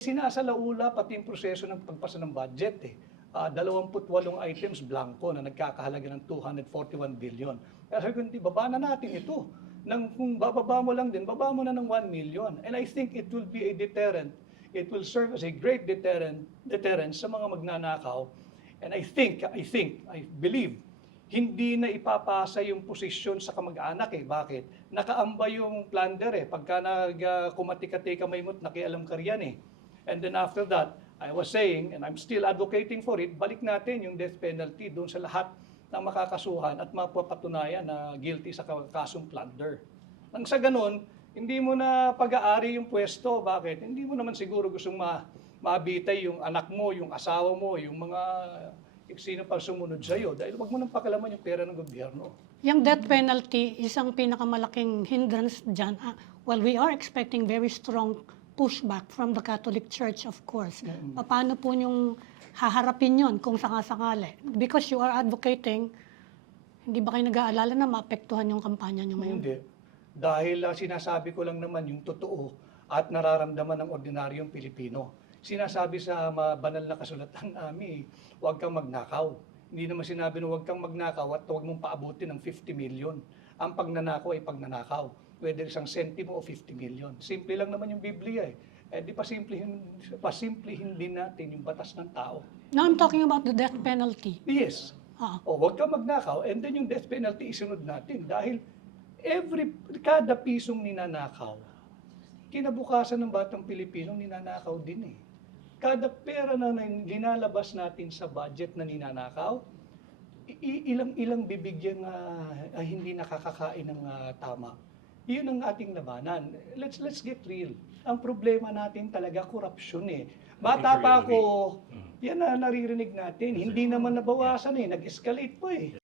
Sinasalaula pati yung proseso ng pagpasa ng budget eh. 28 items blanco na nagkakahalaga ng 241 billion. Kaya sabi ko, hindi, baba na natin ito. Kung bababa mo lang din, baba mo na ng 1 million. And I think it will be a deterrent. It will serve as a great deterrent sa mga magnanakaw. And I believe, hindi na ipapasa yung posisyon sa kamag-anak eh. Bakit? Nakaamba yung plunder eh. Pagka kumati-kati kamay mo't nakialam ka riyan eh. And then after that, I was saying, and I'm still advocating for it, balik natin yung death penalty doon sa lahat ng makakasuhan at mapapatunayan na guilty sa kasong plunder. Nang sa ganun, hindi mo na pag-aari yung pwesto. Bakit? Hindi mo naman siguro gustong mabitay yung anak mo, yung asawa mo, yung mga sino pa sumunod sa'yo. Dahil wag mo nang pakalaman yung pera ng gobyerno. Yung death penalty, isang pinakamalaking hindrance dyan. Well, we are expecting very strong pushback from the Catholic Church, of course. Paano po yung haharapin yon kung sakasakali? Because you are advocating, hindi ba kayo nag-aalala na maapektuhan yung kampanya nyo ngayon? Hindi. Dahil sinasabi ko lang naman yung totoo at nararamdaman ng ordinaryong Pilipino. Sinasabi sa banal na kasulatan namin, huwag kang magnakaw. Hindi naman sinabi na huwag kang magnakaw at huwag mong paabutin ng 50 million. Ang pagnanakaw ay pagnanakaw. Whether isang sentimo o 50 million. Simple lang naman yung Biblia eh. Di pasimplihin din natin yung batas ng tao. Now I'm talking about the death penalty. Yes. O huwag kang magnakaw and then yung death penalty isunod natin. Dahil kada pisong ninanakaw, kinabukasan ng batang Pilipino ninanakaw din eh. Kada pera na linalabas natin sa budget na ninanakaw, ilang bibigyan hindi nakakakain ng tama. Yun ang ating labanan. Let's get real. Ang problema natin talaga korupsyon eh. Bata pa ako, yan na naririnig natin. Hindi naman nabawasan eh. Nag-escalate po eh.